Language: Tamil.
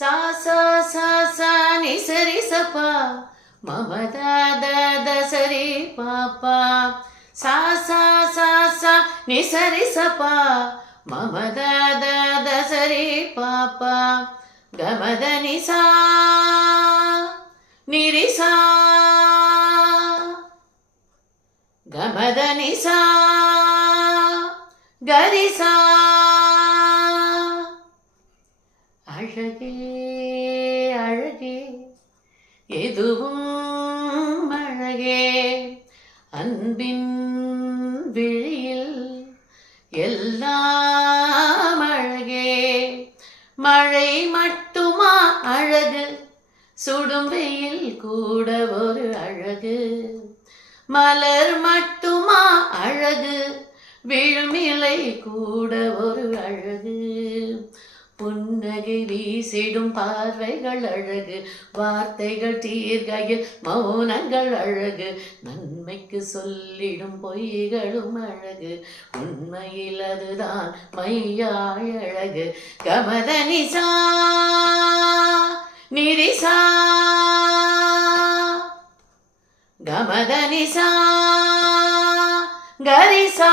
சா சா சா சா நி சரி சப்பா மம த த த சரி பாப்பா சா சா சா சா நி சரி சப்பா மம த த த சரி பாப்பா கமத நி சா நிரி சா கமத நி சா கரி சா அழகே அழகே எதுவும் அழகே அன்பின் விழியில் எல்லாம் அழகே மழை மட்டுமா அழகு சுடும் வெயில் கூட ஒரு அழகு மலர் மட்டுமா அழகு விழுமிலை கூட ஒரு அழகு புன்னகை வீசிடும் பார்வைகள் அழகு வார்த்தைகள் தீர்கையில் மௌனங்கள் அழகு நன்மைக்கு சொல்லிடும் பொய்களும் அழகு உண்மையில் அதுதான் மையாய் அழகு கமத நிசா நிரிசா கமத நிசா கரிசா